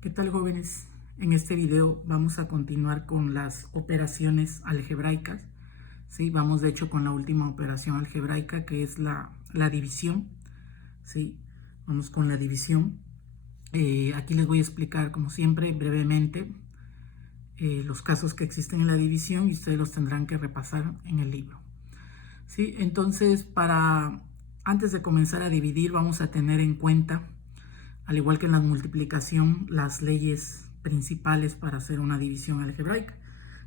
¿Qué tal, jóvenes? En este video vamos a continuar con las operaciones algebraicas. ¿Sí? Vamos de hecho con la última operación algebraica, que es la división. ¿Sí? Vamos con la división. Aquí les voy a explicar, como siempre, brevemente los casos que existen en la división y ustedes los tendrán que repasar en el libro. ¿Sí? Entonces, antes de comenzar a dividir, vamos a tener en cuenta, al igual que en la multiplicación, las leyes principales para hacer una división algebraica.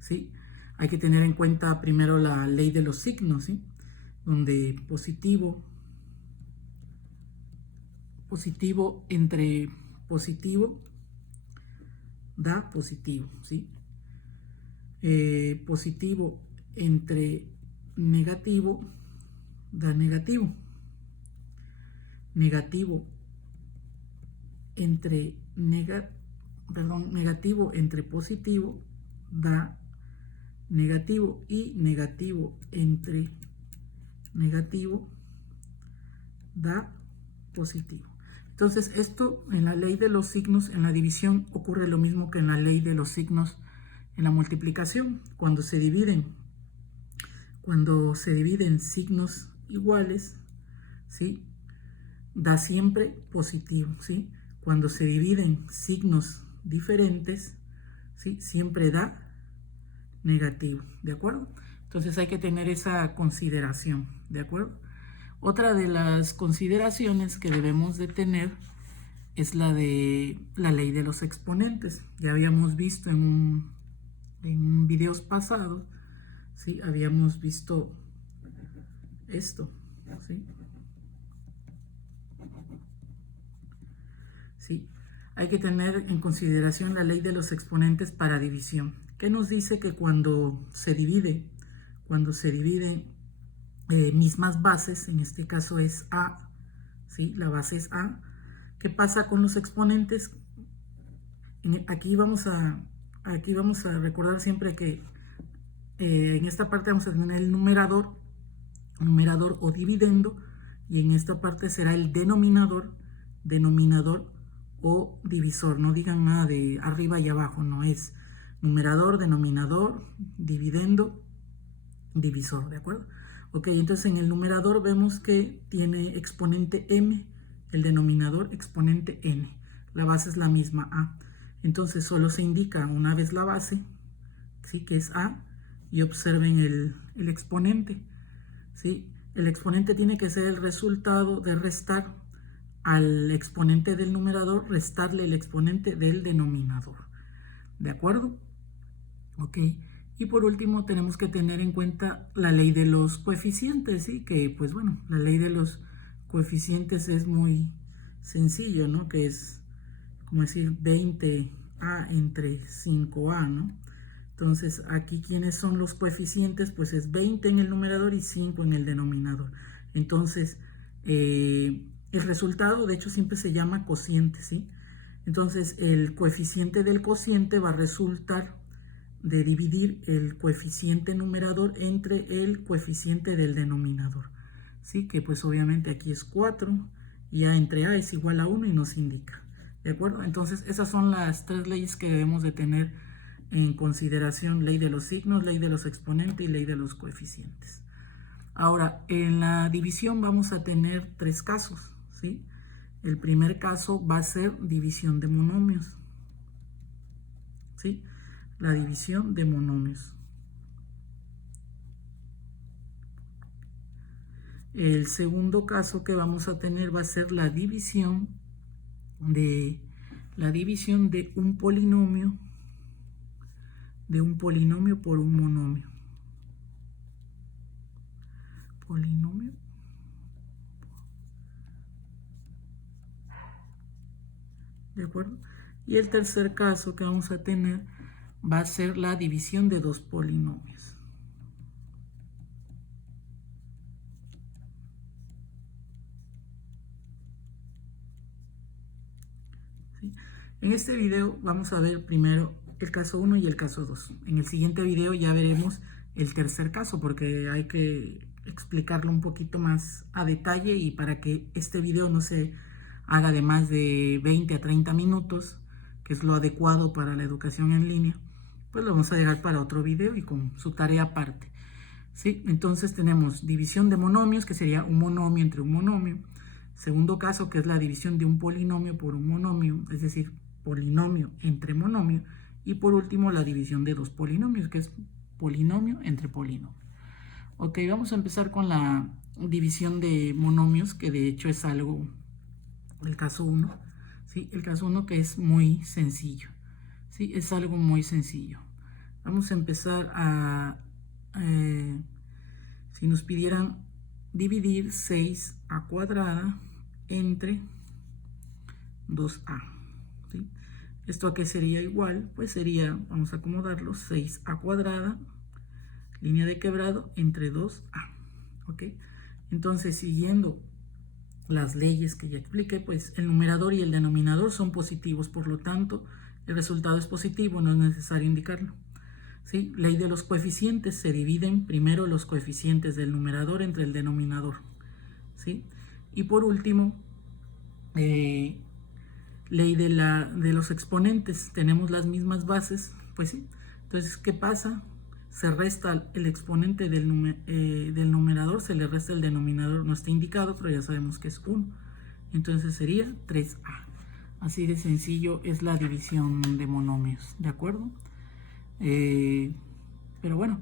¿Sí? Hay que tener en cuenta primero la ley de los signos, ¿sí? Donde positivo entre positivo da positivo, ¿sí? Positivo entre negativo da negativo. Negativo entre negativo entre positivo da negativo, y negativo entre negativo da positivo. Entonces, esto en la ley de los signos, en la división, ocurre lo mismo que en la ley de los signos en la multiplicación. Cuando se dividen signos iguales, ¿sí?, da siempre positivo, ¿sí? Cuando se dividen signos diferentes, ¿sí?, siempre da negativo, ¿de acuerdo? Entonces hay que tener esa consideración, ¿de acuerdo? Otra de las consideraciones que debemos de tener es la de la ley de los exponentes. Ya habíamos visto en videos pasados, ¿sí? Habíamos visto esto, ¿sí? ¿Sí? Hay que tener en consideración la ley de los exponentes para división, que nos dice que cuando se dividen mismas bases, en este caso es A, ¿sí? La base es A. ¿Qué pasa con los exponentes? Aquí vamos a recordar siempre que en esta parte vamos a tener el numerador o dividendo, y en esta parte será el denominador o divisor. No digan nada de arriba y abajo, no, es numerador, denominador, dividendo, divisor, ¿de acuerdo? Ok, entonces en el numerador vemos que tiene exponente m, el denominador exponente n, la base es la misma a. Entonces solo se indica una vez la base, ¿sí?, que es a, y observen el exponente, ¿sí? El exponente tiene que ser el resultado de restar al exponente del numerador, restarle el exponente del denominador, ¿de acuerdo? Ok. Y por último tenemos que tener en cuenta la ley de los coeficientes, ¿sí? Que pues bueno, la ley de los coeficientes es muy sencillo, ¿no? Que es como decir 20a entre 5a, ¿no? Entonces aquí, ¿quiénes son los coeficientes? Pues es 20 en el numerador y 5 en el denominador. Entonces el resultado de hecho siempre se llama cociente, ¿sí? Entonces el coeficiente del cociente va a resultar de dividir el coeficiente numerador entre el coeficiente del denominador, ¿sí? Que pues obviamente aquí es 4, y a entre a es igual a 1 y nos indica, ¿de acuerdo? Entonces esas son las tres leyes que debemos de tener en consideración: ley de los signos, ley de los exponentes y ley de los coeficientes. Ahora, en la división vamos a tener tres casos, ¿sí? El primer caso va a ser división de monomios, ¿sí? La división de monomios. El segundo caso que vamos a tener va a ser la división de un polinomio por un monomio. Polinomio. ¿De acuerdo? Y el tercer caso que vamos a tener va a ser la división de dos polinomios. ¿Sí? En este video vamos a ver primero el caso 1 y el caso 2. En el siguiente video ya veremos el tercer caso, porque hay que explicarlo un poquito más a detalle, y para que este video no se haga de más de 20 a 30 minutos, que es lo adecuado para la educación en línea, pues lo vamos a dejar para otro video y con su tarea aparte. ¿Sí? Entonces tenemos división de monomios, que sería un monomio entre un monomio. Segundo caso, que es la división de un polinomio por un monomio, es decir, polinomio entre monomio. Y por último, la división de dos polinomios, que es polinomio entre polinomio. Ok, vamos a empezar con la división de monomios, que de hecho es algo, el caso 1. ¿Sí? El caso 1 que es muy sencillo. ¿Sí? Es algo muy sencillo. Vamos a empezar a... si nos pidieran dividir 6a cuadrada entre 2a, ¿sí? ¿Esto a qué sería igual? Pues sería, vamos a acomodarlo, 6a cuadrada, línea de quebrado, entre 2a, ¿ok? Entonces, siguiendo las leyes que ya expliqué, pues el numerador y el denominador son positivos, por lo tanto, el resultado es positivo, no es necesario indicarlo. ¿Sí? Ley de los coeficientes, se dividen primero los coeficientes del numerador entre el denominador. ¿Sí? Y por último, ley de los exponentes, tenemos las mismas bases, pues sí. Entonces, ¿qué pasa? Se resta el exponente del numerador, se le resta el denominador, no está indicado, pero ya sabemos que es 1. Entonces sería 3a. Así de sencillo es la división de monomios, ¿de acuerdo? Pero bueno,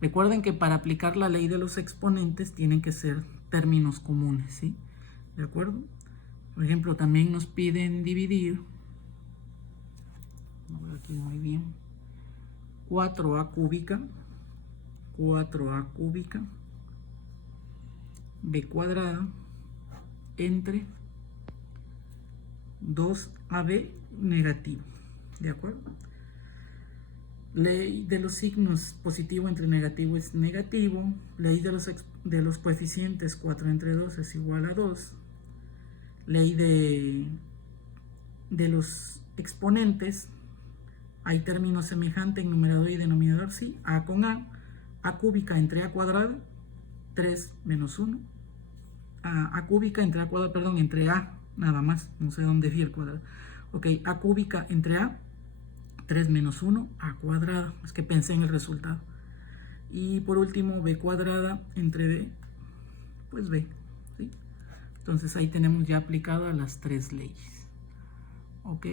recuerden que para aplicar la ley de los exponentes tienen que ser términos comunes, ¿sí? ¿De acuerdo? Por ejemplo, también nos piden dividir, no veo aquí muy bien, 4a cúbica b cuadrada entre 2ab negativo, ¿de acuerdo? Ley de los signos, positivo entre negativo es negativo. Ley de los coeficientes, 4 entre 2 es igual a 2. Ley de los exponentes, hay términos semejantes en numerador y denominador, sí. A con a cúbica entre a cuadrada, 3 menos 1. A cúbica entre a cuadrada, perdón, entre a, nada más, no sé dónde vi el cuadrado. Ok, a cúbica entre a, 3 menos 1, a cuadrada, es que pensé en el resultado. Y por último, b cuadrada entre b, pues b, ¿sí? Entonces ahí tenemos ya aplicadas las tres leyes. Ok,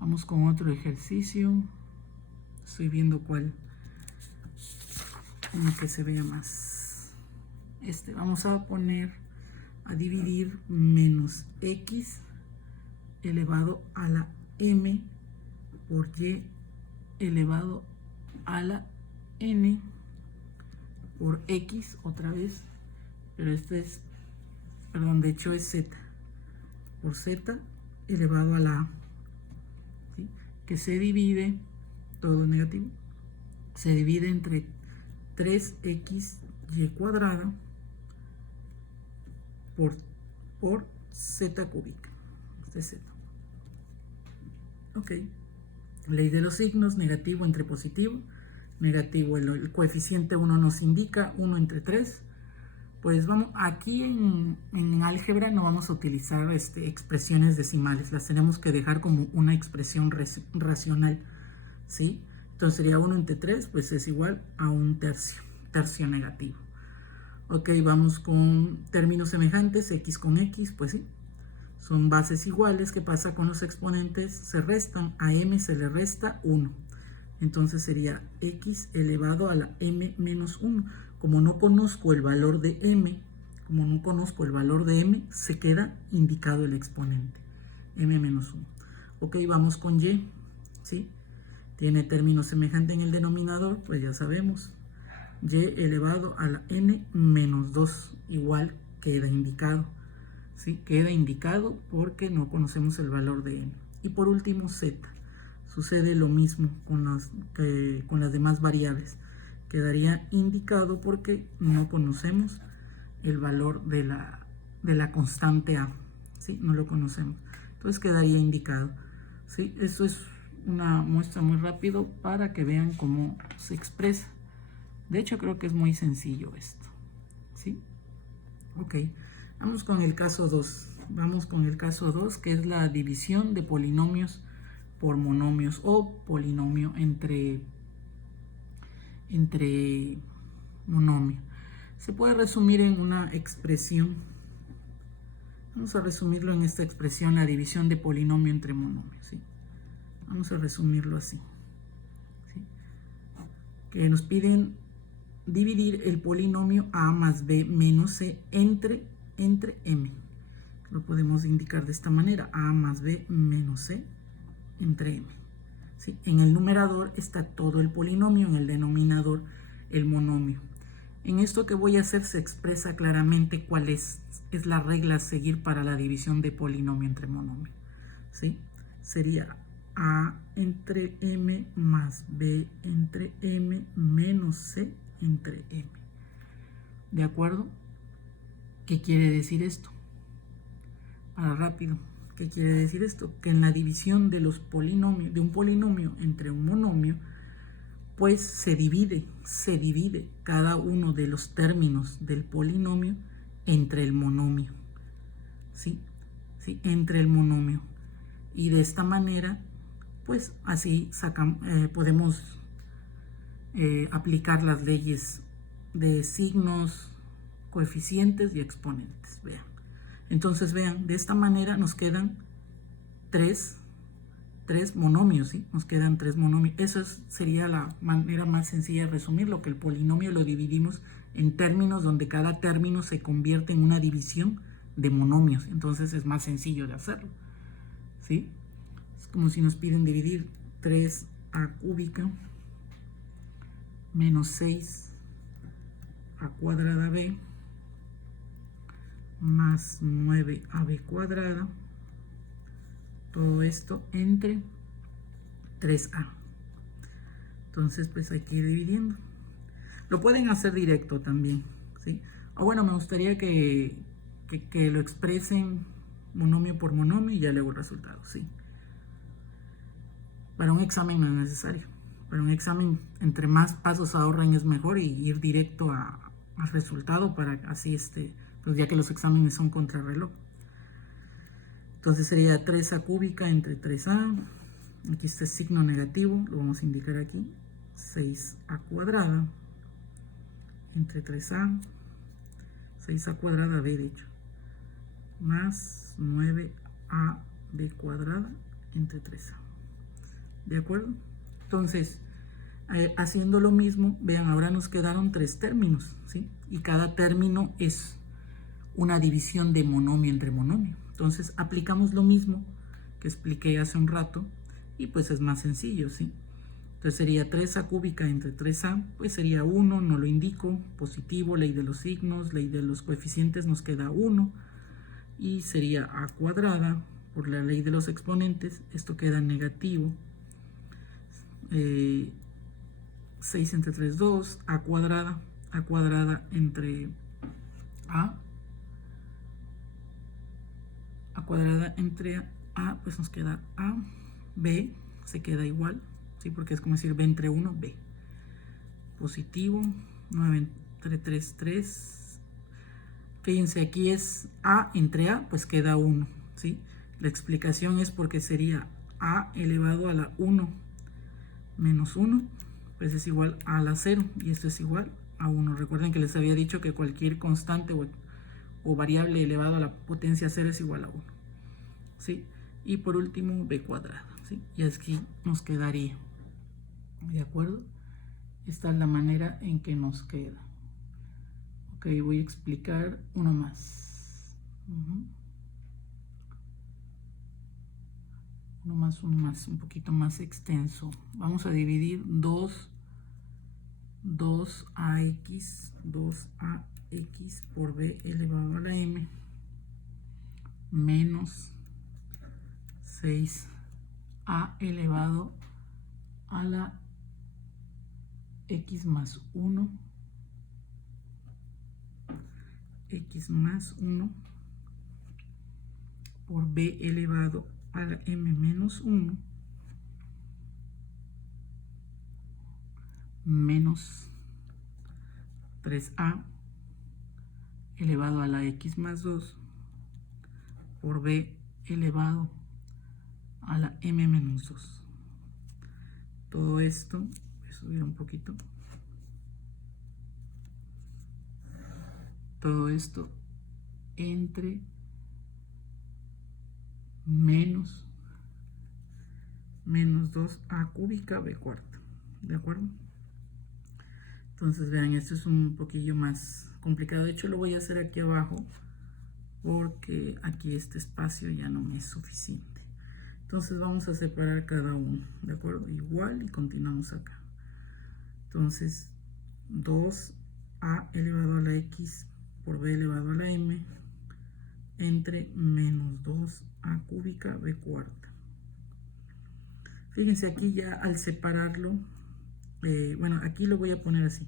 vamos con otro ejercicio. Estoy viendo cuál en el que se vea más. Vamos a poner a dividir menos x elevado a la m por y elevado a la n por x otra vez, pero perdón, de hecho es z, por z elevado a la a, ¿sí? Que se divide, todo negativo, se divide entre 3xy cuadrada por z cúbica, z. Ok, ley de los signos, negativo entre positivo, negativo, el coeficiente 1 nos indica 1 entre 3. Pues vamos, aquí en álgebra no vamos a utilizar expresiones decimales, las tenemos que dejar como una expresión racional, ¿sí? Entonces sería 1 entre 3, pues es igual a un tercio negativo. Ok, vamos con términos semejantes, x con x, pues sí, son bases iguales. ¿Qué pasa con los exponentes? Se restan, a m se le resta 1. Entonces sería x elevado a la m menos 1. Como no conozco el valor de m, se queda indicado el exponente, m menos 1. Ok, vamos con y, ¿sí? Tiene término semejante en el denominador, pues ya sabemos, y elevado a la n menos 2, igual queda indicado, ¿sí? Queda indicado porque no conocemos el valor de n. Y por último, z. Sucede lo mismo con las demás variables. Quedaría indicado porque no conocemos el valor de la constante a, ¿sí? No lo conocemos. Entonces quedaría indicado, ¿sí? Esto es una muestra muy rápido para que vean cómo se expresa. De hecho, creo que es muy sencillo esto, ¿sí? Ok, vamos con el caso 2. vamos con el caso 2, que es la división de polinomios por monomios o polinomio entre monomio. Se puede resumir en una expresión. Vamos a resumirlo en esta expresión, la división de polinomio entre monomios, ¿sí? Vamos a resumirlo así, ¿sí? Que nos piden dividir el polinomio a más b menos c entre m. Lo podemos indicar de esta manera: a más b menos c entre m. ¿Sí? En el numerador está todo el polinomio, en el denominador el monomio. En esto que voy a hacer se expresa claramente cuál es la regla a seguir para la división de polinomio entre monomio, ¿sí? Sería a entre m más b entre m menos c entre m. ¿De acuerdo? ¿Qué quiere decir esto? Para rápido, ¿qué quiere decir esto? Que en la división de los polinomios, de un polinomio entre un monomio, pues se divide cada uno de los términos del polinomio entre el monomio, ¿sí? ¿Sí? Entre el monomio. Y de esta manera, pues así podemos aplicar las leyes de signos, coeficientes y exponentes. Vean. Entonces, vean, de esta manera nos quedan tres monomios, ¿sí? Nos quedan 3 monomios. Esa sería la manera más sencilla de resumirlo, que el polinomio lo dividimos en términos donde cada término se convierte en una división de monomios. Entonces es más sencillo de hacerlo, ¿sí? Es como si nos piden dividir 3a cúbica menos 6a cuadrada b más 9ab cuadrada, todo esto entre 3a. Entonces pues hay que ir dividiendo. Lo pueden hacer directo también, ¿sí? O bueno, me gustaría que lo expresen monomio por monomio y ya luego el resultado, ¿sí? Para un examen no es necesario. Para un examen, entre más pasos ahorren es mejor, y ir directo al resultado para así, pues ya que los exámenes son contrarreloj. Entonces sería 3a cúbica entre 3a, aquí está el signo negativo, lo vamos a indicar aquí, 6a cuadrada entre 3a, 6a cuadrada b de hecho, más 9ab cuadrada entre 3a. ¿De acuerdo? Entonces, haciendo lo mismo, vean, ahora nos quedaron 3 términos, ¿sí? Y cada término es una división de monomio entre monomio. Entonces aplicamos lo mismo que expliqué hace un rato y pues es más sencillo, ¿sí? Entonces sería 3a cúbica entre 3a, pues sería 1, no lo indico, positivo, ley de los signos, ley de los coeficientes, nos queda 1, y sería a cuadrada, por la ley de los exponentes, esto queda negativo, 6 entre 3, 2, a cuadrada entre a cuadrada entre a, pues nos queda a, b se queda igual, ¿sí? Porque es como decir b entre 1, b, positivo, 9 entre 3, 3, fíjense, aquí es a entre a, pues queda 1, ¿sí? La explicación es porque sería a elevado a la 1 menos 1, pues es igual a la 0, y esto es igual a 1. Recuerden que les había dicho que cualquier constante o variable elevado a la potencia 0 es igual a 1, ¿sí? Y por último b cuadrada, ¿sí? Y aquí nos quedaría, ¿de acuerdo? Esta es la manera en que nos queda. Ok, voy a explicar uno más. Uno más, un poquito más extenso. Vamos a dividir 2ax por b elevado a la m menos 6a elevado a la x más 1 por b elevado a la m menos 1 menos 3a elevado a la x más 2 por por b elevado a la m menos 2. Todo esto, voy a subir un poquito. Todo esto entre menos 2a cúbica b cuarta. ¿De acuerdo? Entonces vean, esto es un poquillo más complicado. De hecho lo voy a hacer aquí abajo porque aquí este espacio ya no me es suficiente. Entonces vamos a separar cada uno, ¿de acuerdo? Igual y continuamos acá. Entonces 2a elevado a la x por b elevado a la m entre menos 2a cúbica b cuarta. Fíjense aquí ya al separarlo, bueno, aquí lo voy a poner así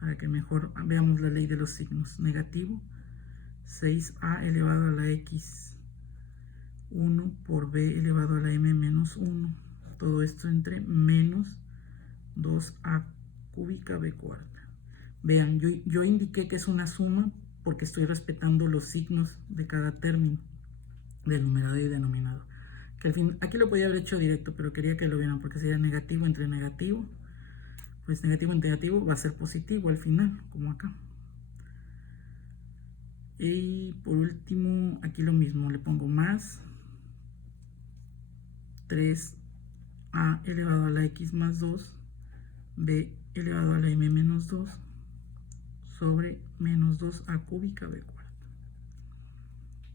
para que mejor veamos la ley de los signos. Negativo 6a elevado a la x 1 por b elevado a la m menos 1. Todo esto entre menos 2a cúbica b cuarta. Vean, yo indiqué que es una suma porque estoy respetando los signos de cada término del numerador y denominador. Que al fin, aquí lo podía haber hecho directo, pero quería que lo vieran porque sería negativo entre negativo. Pues negativo entre negativo va a ser positivo al final, como acá. Y por último, aquí lo mismo, le pongo más 3a elevado a la x más 2, b elevado a la m menos 2, sobre menos 2a cúbica b cuarta.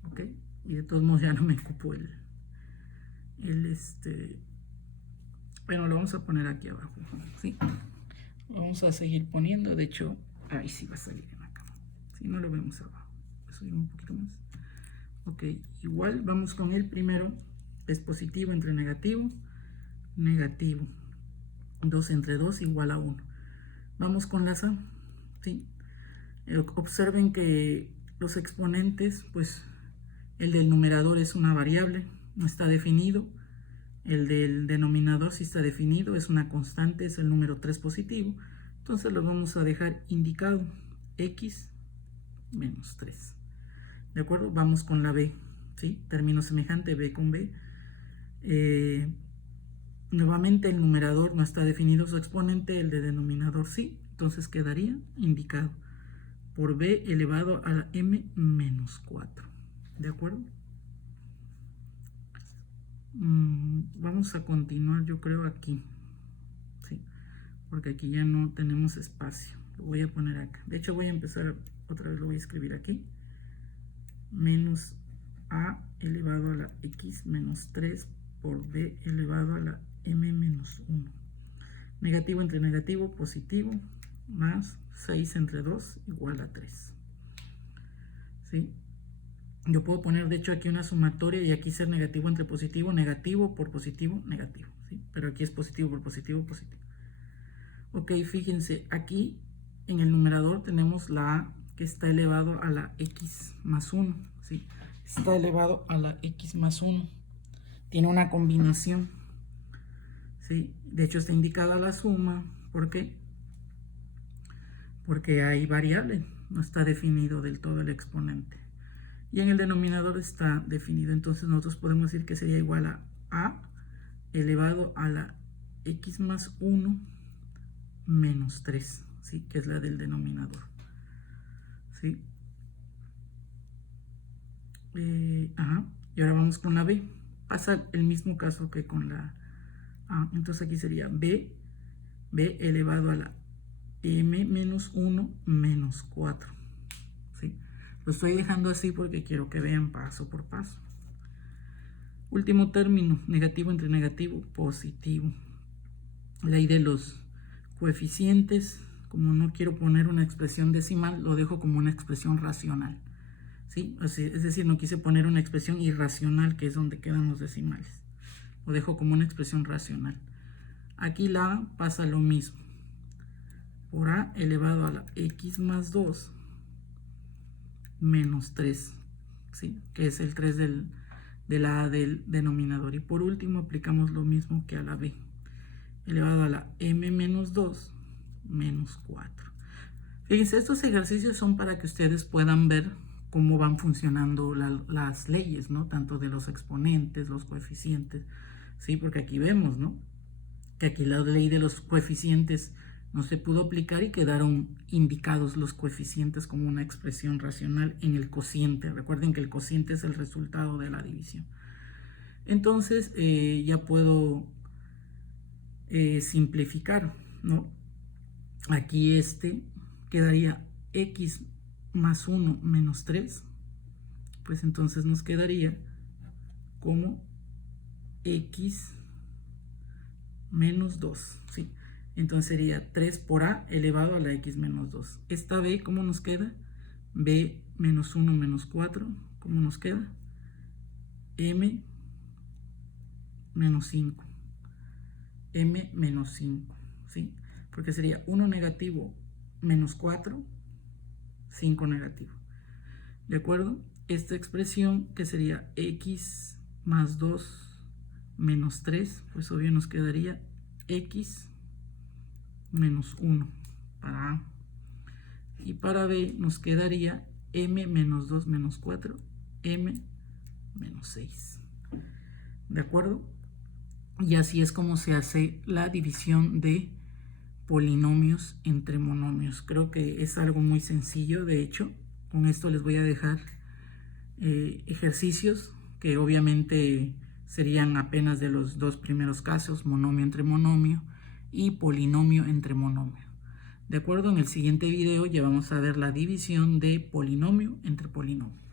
¿Ok? Y de todos modos ya no me ocupo bueno, lo vamos a poner aquí abajo, ¿sí? Lo vamos a seguir poniendo, de hecho, ahí sí va a salir en acá. Si no lo vemos abajo, voy a subir un poquito más. Ok, igual vamos con el primero, es positivo entre negativo, negativo. 2 entre 2 igual a 1. Vamos con la a, ¿sí? Observen que los exponentes, pues el del numerador es una variable, no está definido. El del denominador sí está definido, es una constante, es el número 3 positivo. Entonces lo vamos a dejar indicado, x menos 3. ¿De acuerdo? Vamos con la b, ¿sí? Término semejante, b con b. Nuevamente el numerador no está definido su exponente, el de denominador sí. Entonces quedaría indicado por b elevado a la m menos 4. ¿De acuerdo? Vamos a continuar, yo creo, aquí. Sí, porque aquí ya no tenemos espacio. Lo voy a poner acá. De hecho, voy a empezar otra vez, lo voy a escribir aquí. Menos a elevado a la x menos 3 por b elevado a la m menos 1. Negativo entre negativo, positivo, más 6 entre 2 igual a 3. ¿Sí? Yo puedo poner, de hecho, aquí una sumatoria y aquí ser negativo entre positivo, negativo por positivo, negativo. ¿Sí? Pero aquí es positivo por positivo, positivo. Ok, fíjense, aquí en el numerador tenemos la a que está elevado a la x más 1. ¿Sí? Está elevado a la x más 1. Tiene una combinación. ¿Sí? De hecho, está indicada la suma. ¿Por qué? Porque hay variable, no está definido del todo el exponente. Y en el denominador está definido, entonces nosotros podemos decir que sería igual a elevado a la x más 1 menos 3, ¿sí? Que es la del denominador. ¿Sí? Y ahora vamos con la b. Pasa el mismo caso que con la a. Entonces aquí sería b elevado a la m menos 1 menos 4. ¿Sí? Lo estoy dejando así porque quiero que vean paso por paso. Último término, negativo entre negativo, positivo. Ley de los coeficientes, como no quiero poner una expresión decimal, lo dejo como una expresión racional. ¿Sí? Es decir, no quise poner una expresión irracional, que es donde quedan los decimales. Lo dejo como una expresión racional. Aquí la a pasa lo mismo. Por a elevado a la x más 2 menos 3, ¿sí? Que es el 3 de la a del denominador. Y por último aplicamos lo mismo que a la b, elevado a la m menos 2 menos 4. Fíjense, estos ejercicios son para que ustedes puedan ver cómo van funcionando las leyes, ¿no? Tanto de los exponentes, los coeficientes, ¿sí? Porque aquí vemos, ¿no? Que aquí la ley de los coeficientes no se pudo aplicar y quedaron indicados los coeficientes como una expresión racional en el cociente. Recuerden que el cociente es el resultado de la división. Entonces ya puedo simplificar, ¿no? Aquí quedaría x más 1 menos 3, pues entonces nos quedaría como x menos 2, ¿sí? Entonces sería 3 por a elevado a la x menos 2. Esta b, ¿cómo nos queda? B menos 1 menos 4, ¿cómo nos queda? M menos 5. M menos 5, ¿sí? Porque sería 1 negativo menos 4, 5 negativo. ¿De acuerdo? Esta expresión que sería x más 2 menos 3, pues obvio nos quedaría x menos 1 para A. Y para B nos quedaría m menos 2 menos 4, m menos 6. ¿De acuerdo? Y así es como se hace la división de polinomios entre monomios. Creo que es algo muy sencillo. De hecho, con esto les voy a dejar ejercicios que obviamente serían apenas de los dos primeros casos, monomio entre monomio y polinomio entre monomio. De acuerdo, en el siguiente video ya vamos a ver la división de polinomio entre polinomio.